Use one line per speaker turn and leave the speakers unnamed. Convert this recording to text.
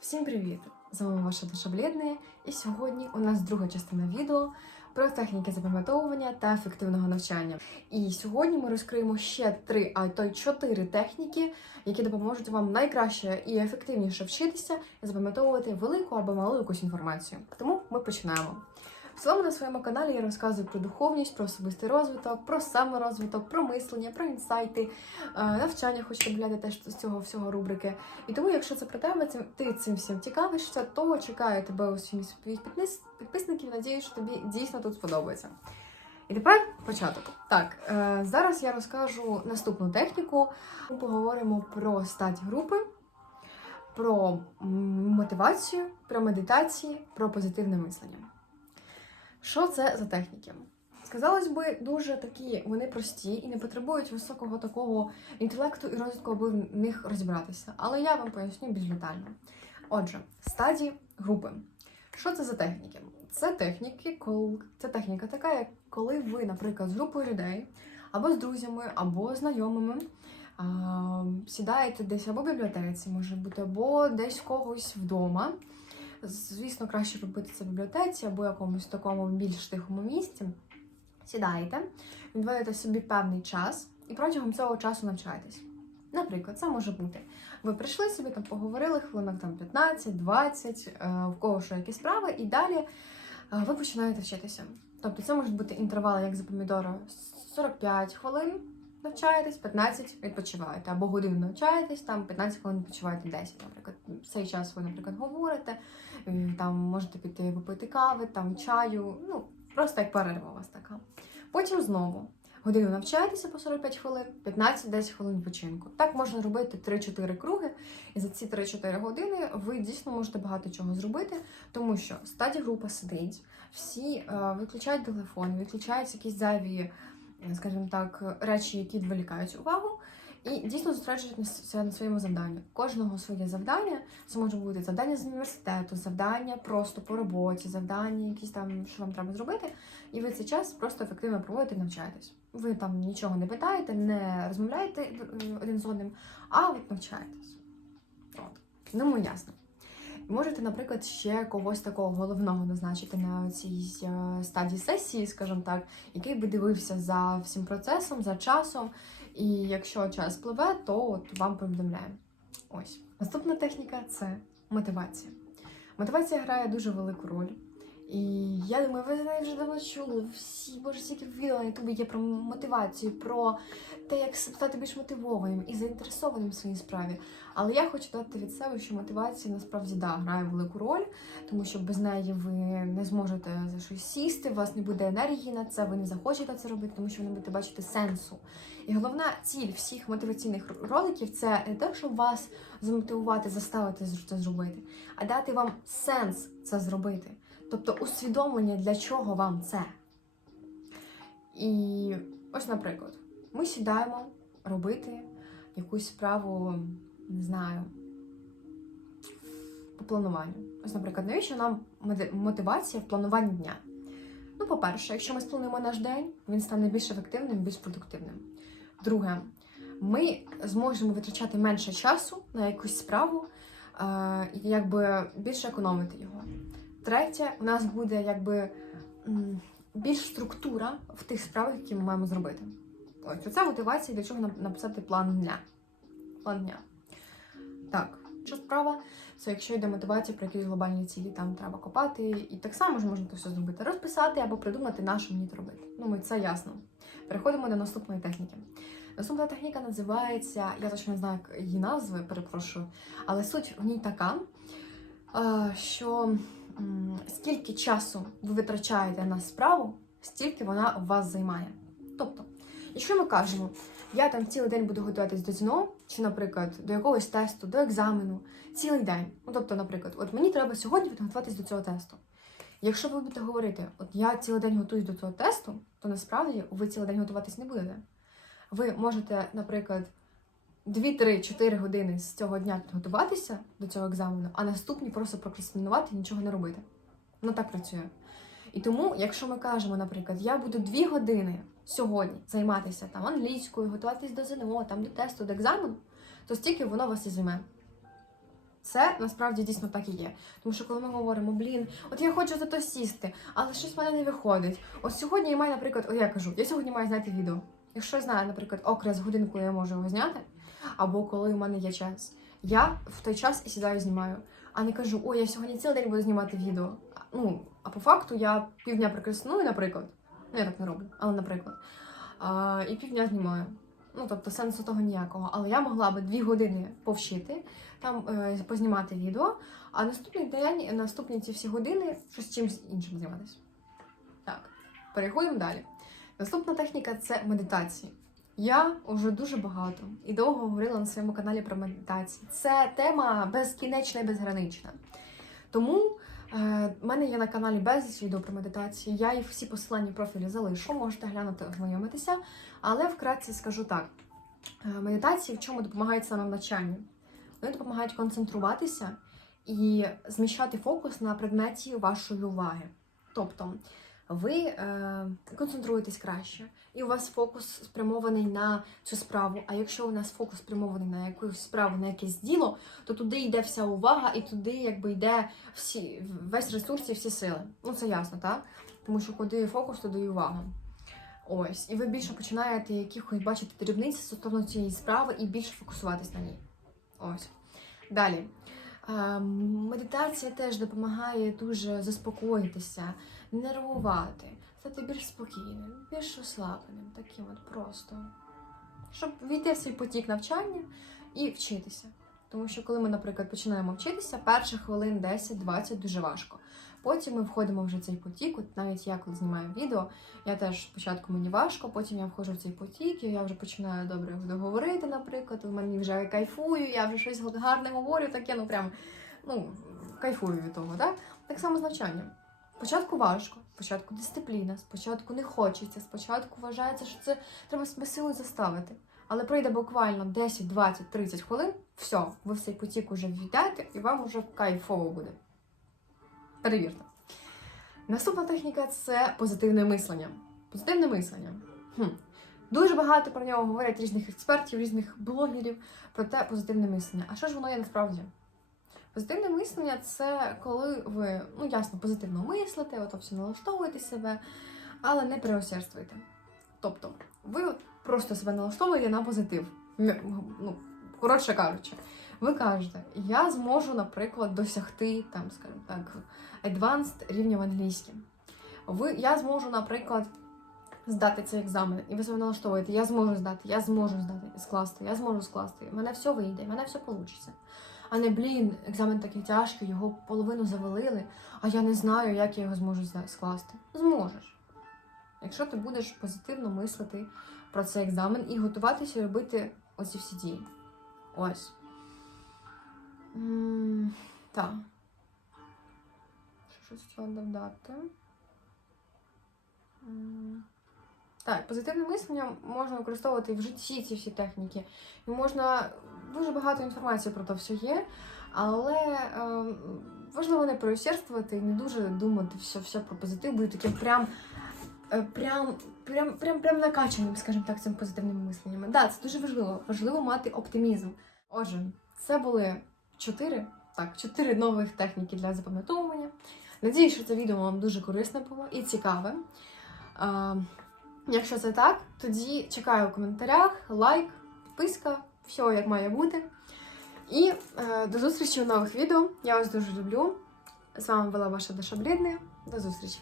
Всім привіт! З вами ваша Даша Блєдне, і сьогодні у нас друга частина відео про техніки запам'ятовування та ефективного навчання. І сьогодні ми розкриємо ще три, а то й чотири техніки, які допоможуть вам найкраще і ефективніше вчитися запам'ятовувати велику або малу якусь інформацію. Тому ми починаємо. В на своєму каналі я розказую про духовність, про особистий розвиток, про саморозвиток, про мислення, про інсайти, е, навчання, хочете глядати теж з цього всього рубрики. І тому, якщо це про тебе, ти цим всім цікавишся, то чекаю тебе у своїх підписників. Надіюсь, що тобі дійсно тут сподобається. І тепер початок. Так, е, зараз я розкажу наступну техніку. Ми поговоримо про стать групи, про мотивацію, про медитації, про позитивне мислення. Що це за техніки? Сказалось би, дуже такі вони прості і не потребують високого такого інтелекту і розвитку, аби в них розібратися. Але я вам поясню більш детально. Отже, стадії групи. Що це за техніки? Це техніки, кол... це техніка така, як коли ви, наприклад, з групою людей, або з друзями, або знайомими. А, сідаєте десь або в бібліотеці, може бути, або десь когось вдома. Звісно, краще робити це в бібліотеці або якомусь такому більш тихому місці. Сідаєте, відводите собі певний час і протягом цього часу навчаєтесь. Наприклад, це може бути. Ви прийшли собі там, поговорили хвилинок там 15-20, е, в кого що які справи, і далі е, ви починаєте вчитися. Тобто це можуть бути інтервали, як за помідора, 45 хвилин навчаєтесь, 15 відпочиваєте, або годину навчаєтесь, там 15 хвилин відпочиваєте 10, наприклад. Цей час ви, наприклад, говорите, е, там можете піти випити кави, там чаю, ну просто як перерва у вас така. Потім знову годину навчаєтеся по 45 хвилин, 15-10 хвилин відпочинку. Так можна робити 3-4 круги, і за ці 3-4 години ви дійсно можете багато чого зробити, тому що стаді група сидить, всі е, виключають телефон, виключають якісь зайві, скажімо так, речі, які відволікають увагу. І дійсно зосереджуються на своєму завданні. Кожного своє завдання. Це може бути завдання з університету, завдання просто по роботі, завдання, якісь там, що вам треба зробити. І ви цей час просто ефективно проводите навчаєтесь. Ви там нічого не питаєте, не розмовляєте е, один з одним, а ви навчаєтесь. От. Ну, ясно. Можете, наприклад, ще когось такого головного назначити на цій е, стадії сесії, скажімо так, який би дивився за всім процесом, за часом. І якщо час пливе, то от вам повідомляє. Ось. Наступна техніка це мотивація. Мотивація грає дуже велику роль. І я думаю, ви знаєте, вже давно чули. Всі боже, стільки відео на ютубі є про мотивацію, про те, як стати більш мотивованим і заінтересованим в своїй справі. Але я хочу додати від себе, що мотивація насправді да, грає велику роль, тому що без неї ви не зможете за щось сісти, у вас не буде енергії на це, ви не захочете це робити, тому що ви не будете бачити сенсу. І головна ціль всіх мотиваційних роликів це не те, щоб вас замотивувати, заставити це зробити, а дати вам сенс це зробити. Тобто усвідомлення, для чого вам це. І ось, наприклад, ми сідаємо робити якусь справу, не знаю, по плануванню. Ось, наприклад, навіщо нам мотивація в плануванні дня? Ну, по-перше, якщо ми сплануємо наш день, він стане більш ефективним, більш продуктивним. Друге, ми зможемо витрачати менше часу на якусь справу е, якби більше економити його. Третє, у нас буде якби більш структура в тих справах, які ми маємо зробити. Ось це мотивація, для чого нап- написати план дня. План дня. Так, що справа? Це якщо йде мотивація про якісь глобальні цілі, там треба копати, і так само ж можна це все зробити, розписати або придумати, на що мені це робити. Ну, ми це ясно. Переходимо до наступної техніки. Наступна техніка називається, я точно не знаю її назви, перепрошую, але суть в ній така, е, що скільки часу ви витрачаєте на справу, стільки вона у вас займає. Тобто, якщо ми кажемо, я там цілий день буду готуватись до ЗНО, чи, наприклад, до якогось тесту, до екзамену, цілий день. Ну, тобто, наприклад, от мені треба сьогодні підготуватись до цього тесту. Якщо ви будете говорити, от я цілий день готуюсь до цього тесту, то насправді ви цілий день готуватись не будете. Ви можете, наприклад, 2-3-4 години з цього дня підготуватися до цього екзамену, а наступні просто прокрастинувати і нічого не робити. Ну так працює. І тому, якщо ми кажемо, наприклад, я буду 2 години сьогодні займатися там англійською, готуватись до ЗНО, там до тесту, до екзамену, то стільки воно вас і займе. Це насправді дійсно так і є. Тому що коли ми говоримо, блін, от я хочу за то сісти, але щось в мене не виходить. Ось сьогодні я маю, наприклад, от я кажу, я сьогодні маю зняти відео. Якщо я знаю, наприклад, окрес годин, коли я можу його зняти, або коли у мене є час, я в той час і сідаю знімаю. А не кажу, ой, я сьогодні цілий день буду знімати відео. Ну, а по факту я півдня прокрастиную, наприклад. Ну, я так не роблю, але наприклад. А, і півдня знімаю. Ну, тобто сенсу того ніякого. Але я могла би дві години повчити, там е, познімати відео, а наступний день, наступні ці всі години щось чимось іншим займатися. Так, переходимо далі. Наступна техніка це медитації. Я вже дуже багато і довго говорила на своєму каналі про медитації. Це тема безкінечна і безгранична. Тому е, в мене є на каналі безліч відео про медитації. Я їх всі посилання профілі залишу, можете глянути, ознайомитися. Але вкратце скажу так: Е, медитації в чому допомагають саме в навчанні? Вони допомагають концентруватися і зміщати фокус на предметі вашої уваги. Тобто ви е, концентруєтесь краще, і у вас фокус спрямований на цю справу. А якщо у нас фокус спрямований на якусь справу, на якесь діло, то туди йде вся увага, і туди якби йде всі, весь ресурс і всі сили. Ну це ясно, так? Тому що куди фокус, туди і увага. Ось, і ви більше починаєте якихось бачити дрібниць стосовно цієї справи і більше фокусуватись на ній. Ось. Далі. Е, Медитація теж допомагає дуже заспокоїтися, не нервувати, стати більш спокійним, більш розслабленим, таким от просто. Щоб війти в свій потік навчання і вчитися. Тому що коли ми, наприклад, починаємо вчитися, перших хвилин 10-20 дуже важко. Потім ми входимо вже в цей потік. От навіть я коли знімаю відео, я теж спочатку мені важко, потім я входжу в цей потік, і я вже починаю добре говорити, наприклад. У мене вже кайфую, я вже щось гарне говорю, таке, ну прям ну, кайфую від того. Так? так само з навчанням. Спочатку важко, спочатку дисципліна, спочатку не хочеться, спочатку вважається, що це треба себе силою заставити. Але пройде буквально 10, 20, 30 хвилин, все, ви в цей потік уже війдете, і вам уже кайфово буде. Перевірте. Наступна техніка це позитивне мислення. Позитивне мислення. Хм. Дуже багато про нього говорять різних експертів, різних блогерів про те позитивне мислення. А що ж воно є насправді? Позитивне мислення це коли ви, ну ясно, позитивно мислите, ото все налаштовуєте себе, але не переосердствуєте. Тобто, ви просто себе налаштовуєте на позитив. Ну, коротше кажучи, ви кажете, я зможу, наприклад, досягти там, скажімо так, advanced рівня в англійській. Ви, я зможу, наприклад, здати цей екзамен, і ви себе налаштовуєте, я зможу здати, я зможу здати, скласти, я зможу скласти. У мене все вийде, в мене все вийде. А не блін, екзамен такий тяжкий, його половину завалили, а я не знаю, як я його зможу скласти. Зможеш. Якщо ти будеш позитивно мислити про цей екзамен і готуватися робити оці всі дії. Ось. Так. Що щось хотіла додати? Так, позитивне мислення можна використовувати в житті ці всі техніки. І можна дуже багато інформації про це все є, але е, важливо не переусердствувати і не дуже думати все, все про позитив, бути таким прям, е, прям, прям, прям, прям накачаним, скажімо так, цим позитивним мисленням. Так, да, це дуже важливо. Важливо мати оптимізм. Отже, це були чотири, так, чотири нових техніки для запам'ятовування. Надіюсь, що це відео вам дуже корисне було і цікаве. А, Якщо це так, тоді чекаю в коментарях, лайк, підписка, все як має бути. І е, до зустрічі в нових відео. Я вас дуже люблю. З вами була ваша Даша Брідна. До зустрічі!